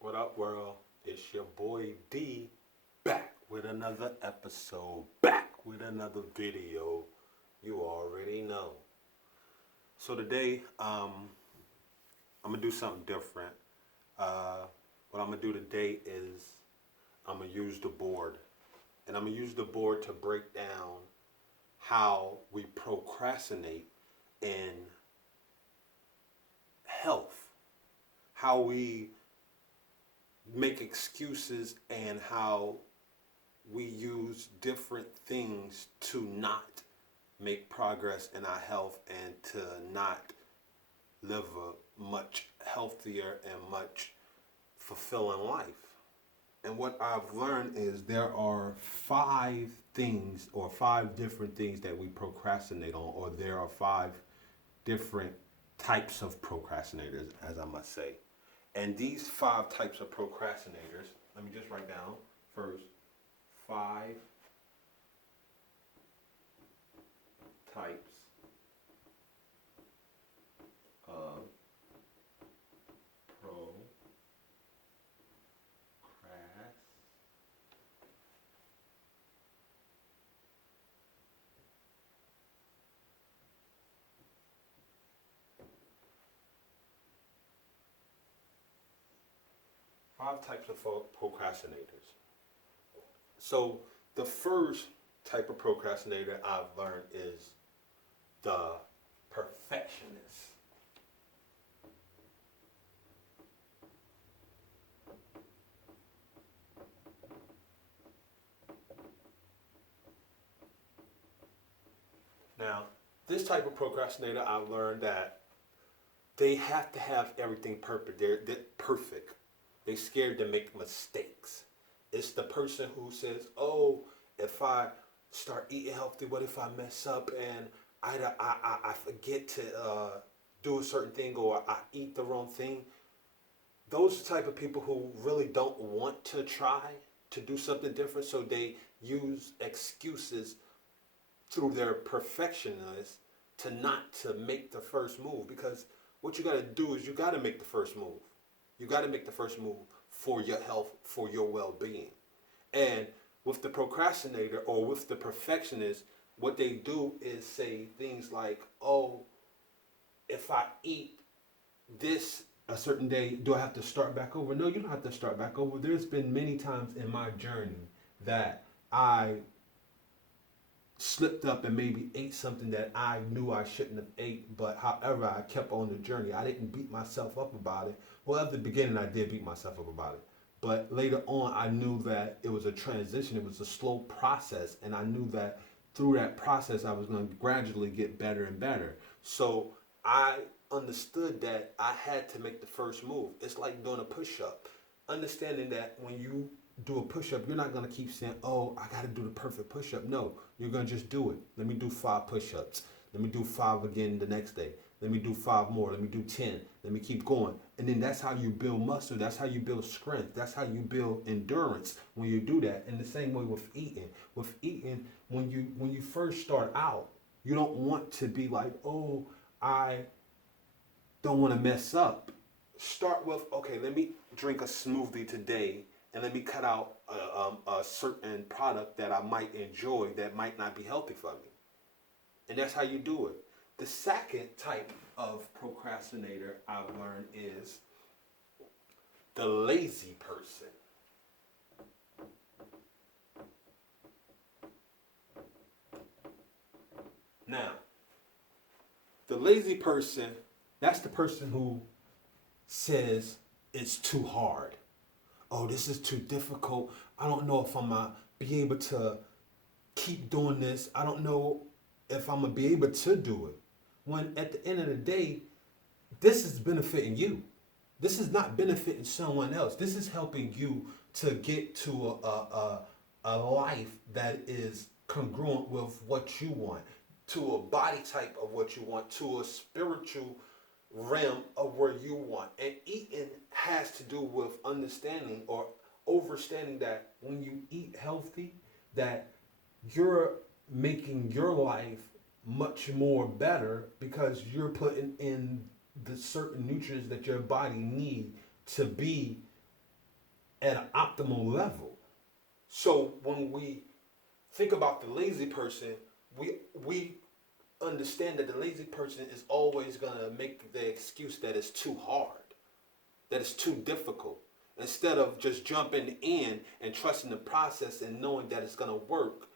What up, world? It's your boy D back with another episode, back with another video. You already know. So today, I'm gonna do something different. Uh, what I'm gonna do today is I'm gonna use the board, and I'm gonna use the board to break down how we procrastinate in health, how we make excuses, and how we use different things to not make progress in our health and to not live a much healthier and much fulfilling life. And what I've learned is there are five things or five different things that we procrastinate on, or there are five different types of procrastinators, as I must say. And these five types of procrastinators, let me just write down first five types of procrastinators. So the first type of procrastinator I've learned is the perfectionist. Now, this type of procrastinator, I've learned that they have to have everything perfect. They're perfect. They're scared to make mistakes. It's the person who says, "Oh, if I start eating healthy, what if I mess up and I forget to do a certain thing, or I eat the wrong thing?" Those are the type of people who really don't want to try to do something different, so they use excuses through their perfectionism to not to make the first move. Because what you got to do is you got to make the first move. You got to make the first move for your health, for your well-being. And with the procrastinator or with the perfectionist, what they do is say things like, "Oh, if I eat this a certain day, do I have to start back over?" No, you don't have to start back over. There's been many times in my journey that I slipped up and maybe ate something that I knew I shouldn't have ate, but however, I kept on the journey. I didn't beat myself up about it. Well, at the beginning, I did beat myself up about it. But later on, I knew that it was a transition. It was a slow process. And I knew that through that process, I was going to gradually get better and better. So I understood that I had to make the first move. It's like doing a push up. Understanding that when you do a push up, you're not going to keep saying, "Oh, I got to do the perfect push up." No, you're going to just do it. Let me do 5 push ups. Let me do 5 again the next day. Let me do 5 more. Let me do 10. Let me keep going. And then that's how you build muscle. That's how you build strength. That's how you build endurance when you do that. In the same way with eating. With eating, when you first start out, you don't want to be like, "Oh, I don't want to mess up." Start with, "Okay, let me drink a smoothie today, and let me cut out a certain product that I might enjoy that might not be healthy for me." And that's how you do it. The second type of procrastinator I've learned is the lazy person. Now, the lazy person, that's the person who says it's too hard. "Oh, this is too difficult. I don't know if I'm going to be able to keep doing this. I don't know if I'm going to be able to do it." When at the end of the day, this is benefiting you. This is not benefiting someone else. This is helping you to get to a life that is congruent with what you want, to a body type of what you want, to a spiritual realm of where you want. And eating has to do with understanding or overstanding that when you eat healthy, that you're making your life much more better because you're putting in the certain nutrients that your body need to be at an optimal level. So when we think about the lazy person, we understand that the lazy person is always gonna make the excuse that it's too hard, that it's too difficult. Instead of just jumping in and trusting the process and knowing that it's gonna work,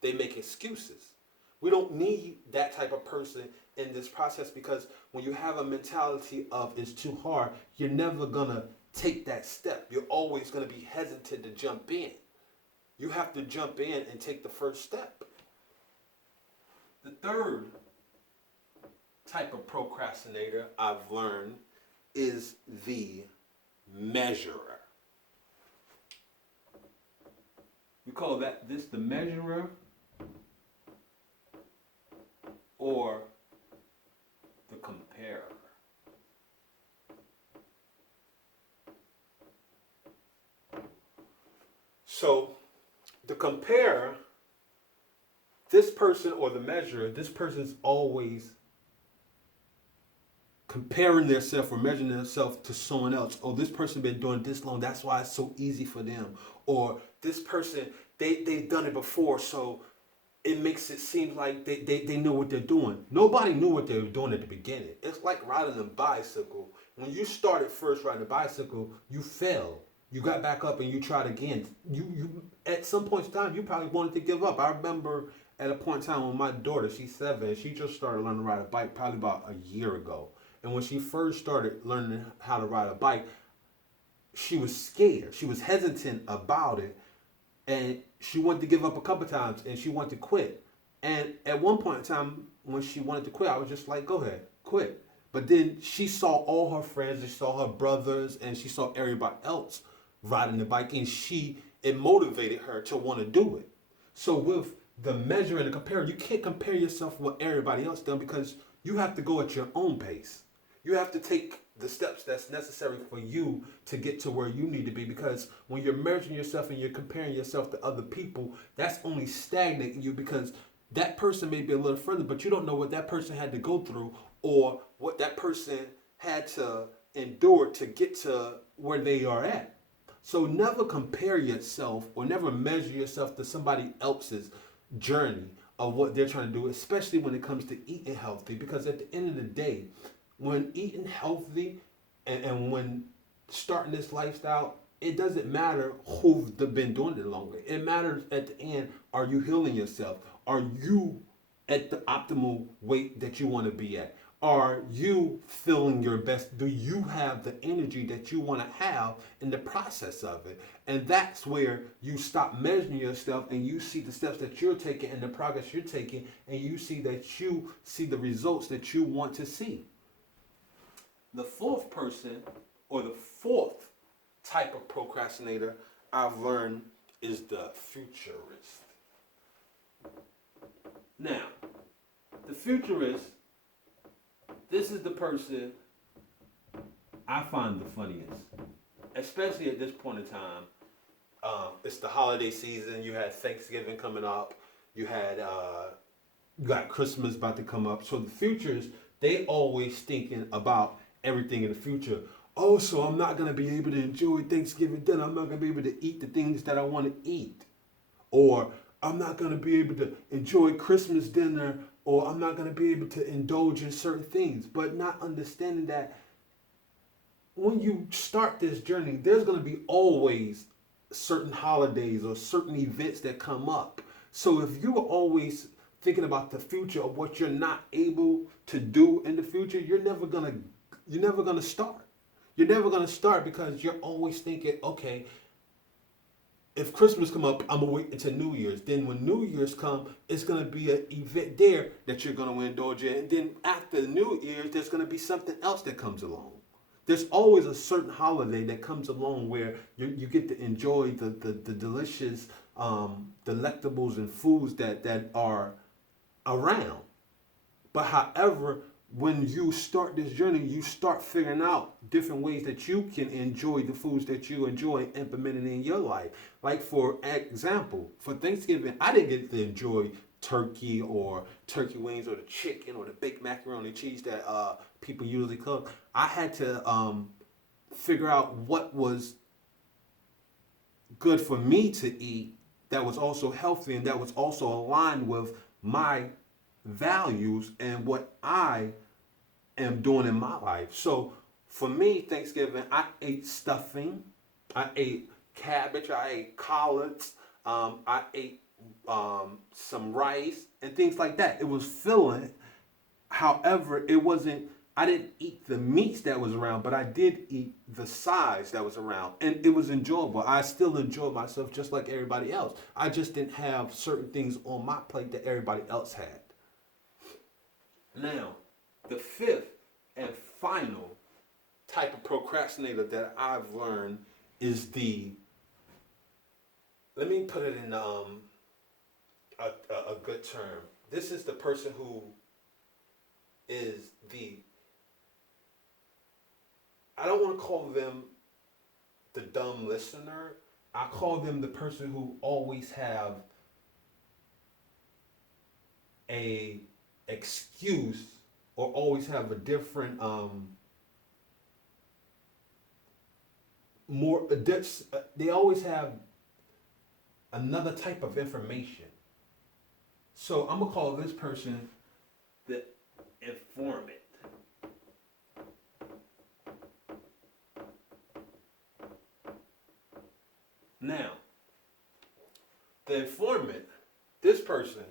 they make excuses. We don't need that type of person in this process because when you have a mentality of it's too hard, you're never gonna take that step. You're always gonna be hesitant to jump in. You have to jump in and take the first step. The third type of procrastinator I've learned is the measurer. We call this the measurer or the comparer. So the comparer, this person or the measurer, this person's always comparing themselves or measuring themselves to someone else. Oh, this person been doing this long, that's why it's so easy for them. Or this person, they've done it before, so it makes it seem like they know what they're doing. Nobody knew what they were doing at the beginning. It's like riding a bicycle. When you started first riding a bicycle, you fell. You got back up and you tried again. You at some point in time, you probably wanted to give up. I remember at a point in time when my daughter, she's 7, she just started learning to ride a bike probably about a year ago. And when she first started learning how to ride a bike, she was scared. She was hesitant about it. And she wanted to give up a couple times and she wanted to quit. And at one point in time, when she wanted to quit, I was just like, go ahead, quit. But then she saw all her friends, she saw her brothers, and she saw everybody else riding the bike, and it motivated her to want to do it. So with the measure and the compare, you can't compare yourself with what everybody else done because you have to go at your own pace. You have to take the steps that's necessary for you to get to where you need to be, because when you're measuring yourself and you're comparing yourself to other people, that's only stagnating you, because that person may be a little further, but you don't know what that person had to go through or what that person had to endure to get to where they are at. So never compare yourself or never measure yourself to somebody else's journey of what they're trying to do, especially when it comes to eating healthy, because at the end of the day, when eating healthy and when starting this lifestyle, it doesn't matter who's been doing it longer. It matters at the end, are you healing yourself? Are you at the optimal weight that you want to be at? Are you feeling your best? Do you have the energy that you want to have in the process of it? And that's where you stop measuring yourself and you see the steps that you're taking and the progress you're taking, and you see the results that you want to see. The fourth person, or the fourth type of procrastinator I've learned, is the futurist. Now, the futurist, this is the person I find the funniest, especially at this point in time. It's the holiday season. You had Thanksgiving coming up. You got Christmas about to come up. So the futurists, they always thinking about everything in the future. Oh, so I'm not going to be able to enjoy Thanksgiving dinner. I'm not going to be able to eat the things that I want to eat. Or I'm not going to be able to enjoy Christmas dinner, or I'm not going to be able to indulge in certain things. But not understanding that when you start this journey, there's going to be always certain holidays or certain events that come up. So if you're always thinking about the future of what you're not able to do in the future, you're never gonna start. You're never gonna start because you're always thinking, okay, if Christmas come up, I'm gonna wait until New Year's. Then when New Year's come, it's gonna be an event there that you're gonna indulge in. And then after New Year's, there's gonna be something else that comes along. There's always a certain holiday that comes along where you get to enjoy the delicious delectables and foods that are around. But however, when you start this journey, you start figuring out different ways that you can enjoy the foods that you enjoy and implement it in your life. Like for example, for Thanksgiving, I didn't get to enjoy turkey or turkey wings or the chicken or the baked macaroni and cheese that people usually cook. I had to figure out what was good for me to eat, that was also healthy, and that was also aligned with my values and what I am doing in my life. So for me, Thanksgiving, I ate stuffing, I ate cabbage, I ate collards, I ate some rice and things like that. It was filling. However, it wasn't. I didn't eat the meats that was around, but I did eat the sides that was around, and it was enjoyable. I still enjoyed myself just like everybody else. I just didn't have certain things on my plate that everybody else had. Now, the fifth and final type of procrastinator that I've learned is the, let me put it in a good term. This is the person who is the, I don't want to call them the dumb listener. I call them the person who always have a excuse or always have a different more they always have another type of information. So I'm gonna call this person the informant. Now, the informant, this person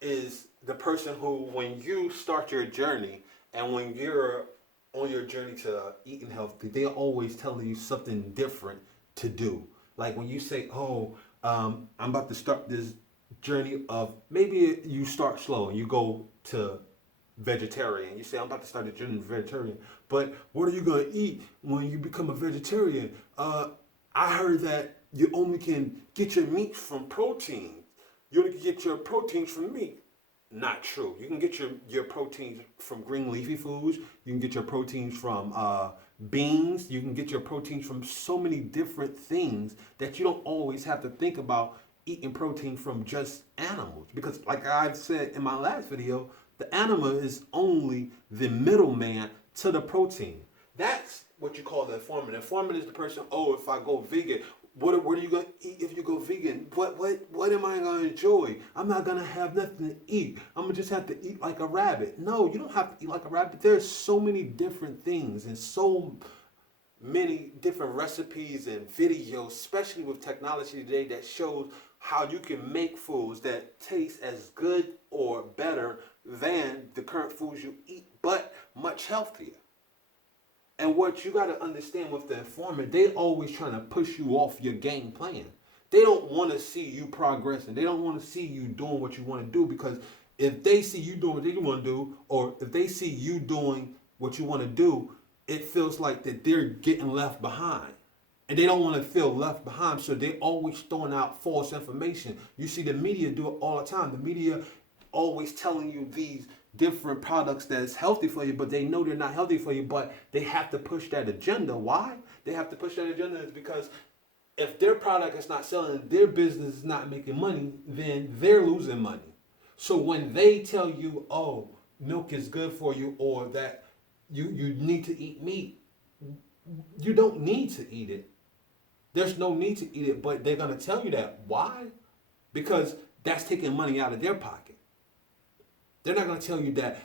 is the person who, when you start your journey and when you're on your journey to eating healthy, they're always telling you something different to do. Like when you say, "Oh, I'm about to start this journey of," maybe you start slow and you go to vegetarian. You say, "I'm about to start a journey of vegetarian," but what are you gonna eat when you become a vegetarian? I heard that you only can get your meat from protein. You only can get your proteins from meat. Not true. You can get your proteins from green leafy foods. You can get your proteins from beans. You can get your proteins from so many different things that you don't always have to think about eating protein from just animals. Because like I've said in my last video, the animal is only the middleman to the protein. That's what you call the informant. Informant is the person, "Oh, if I go vegan, what are you gonna eat if you go vegan? What am I gonna enjoy? I'm not gonna have nothing to eat. I'm gonna just have to eat like a rabbit." No, you don't have to eat like a rabbit. There's so many different things and so many different recipes and videos, especially with technology today, that shows how you can make foods that taste as good or better than the current foods you eat, but much healthier. And what you got to understand with the informant, they always trying to push you off your game plan. They don't want to see you progressing. They don't want to see you doing what you want to do, because if they see you doing what they want to do, or if they see you doing what you want to do, it feels like that they're getting left behind. And they don't want to feel left behind, so they're always throwing out false information. You see the media do it all the time. The media always telling you these different products that's healthy for you, but they know they're not healthy for you, but they have to push that agenda. Why? They have to push that agenda is because if their product is not selling, their business is not making money, then they're losing money. So when they tell you, "Oh, milk is good for you," or that you need to eat meat, you don't need to eat it. There's no need to eat it, but they're going to tell you that. Why? Because that's taking money out of their pocket. They're not going to tell you that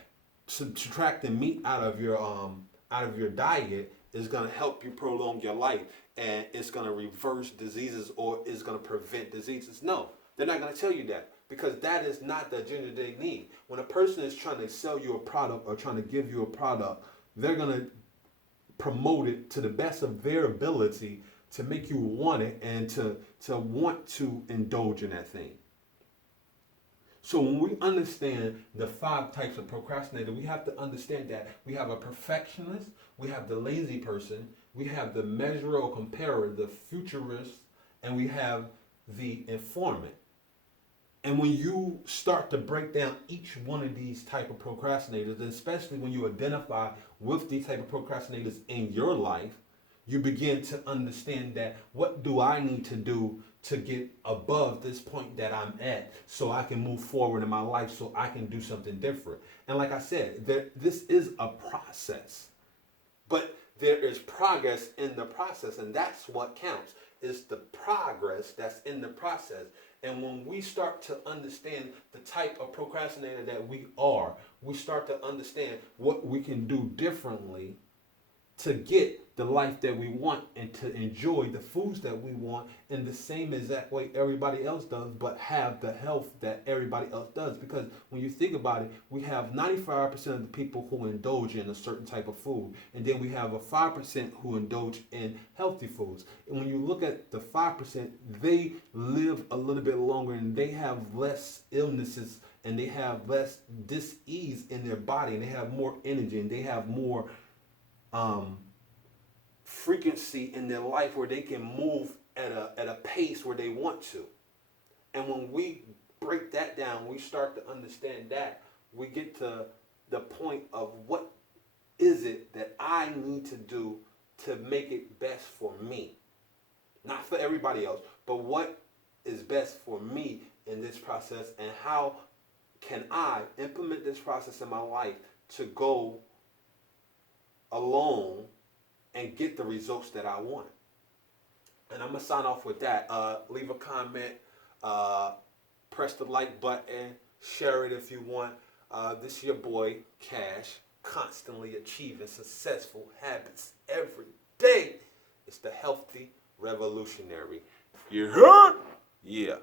subtracting meat out of your diet is going to help you prolong your life and it's going to reverse diseases or it's going to prevent diseases. No, they're not going to tell you that, because that is not the agenda they need. When a person is trying to sell you a product or trying to give you a product, they're going to promote it to the best of their ability to make you want it and to want to indulge in that thing. So when we understand the 5 types of procrastinator, we have to understand that we have a perfectionist, we have the lazy person, we have the measurer or comparer, the futurist, and we have the informant. And when you start to break down each one of these type of procrastinators, and especially when you identify with these type of procrastinators in your life, you begin to understand that, what do I need to do to get above this point that I'm at so I can move forward in my life, so I can do something different. And like I said, this is a process. But there is progress in the process, and that's what counts. It's the progress that's in the process. And when we start to understand the type of procrastinator that we are, we start to understand what we can do differently to get the life that we want and to enjoy the foods that we want in the same exact way everybody else does, but have the health that everybody else does. Because when you think about it, we have 95% of the people who indulge in a certain type of food, and then we have a 5% who indulge in healthy foods. And when you look at the 5%, they live a little bit longer and they have less illnesses and they have less dis-ease in their body, and they have more energy, and they have more frequency in their life where they can move at a pace where they want to. And when we break that down, we start to understand that, we get to the point of what is it that I need to do to make it best for me. Not for everybody else, but what is best for me in this process, and how can I implement this process in my life to go along and get the results that I want. And I'm going to sign off with that. Leave a comment, press the like button, share it if you want. This is your boy, Cash, constantly achieving successful habits every day. It's the healthy revolutionary. You heard? Yeah.